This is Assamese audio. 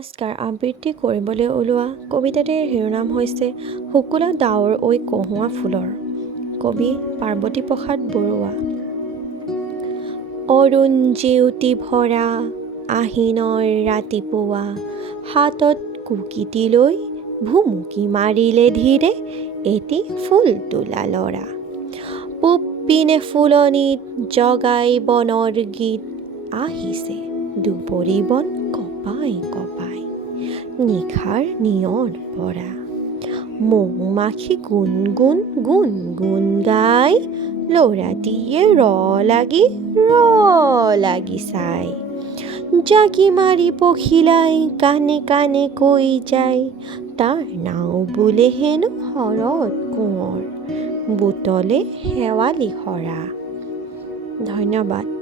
নমস্কাৰ, আবৃত্তি কৰিবলৈ ওলোৱা কবিতাটিৰ শিৰোনাম হৈছে শুকুলা ডাৱৰ ঐ কহুৱা ফুলৰ। কবি পাৰ্বতী প্ৰসাদ বৰুৱা। অৰুণ জেউতি ভৰা আহিনৰ ৰাতিপুৱা, হাতত কুকিটি লৈ ভুমুকি মাৰিলে ধীৰে এটি ফুল তোলা ল'ৰা। পূব পিনে ফুলনিত জগাই বনৰ গীত, আহিছে দুপৰি বন কপাই কপাই, নিশাৰ নিয়ৰ পৰা। মৌ-মাখি গুণ গুণ গুণ গুণ গাই, ল'ৰাটিয়ে ৰ লাগি চাই। জাকি মাৰি পখিলাই কাণে কাণে কৈ যায়, তাৰ নাও বোলে হেনো শৰৎ কোঁৱৰ, বুটলে শেৱালি সৰা। ধন্যবাদ।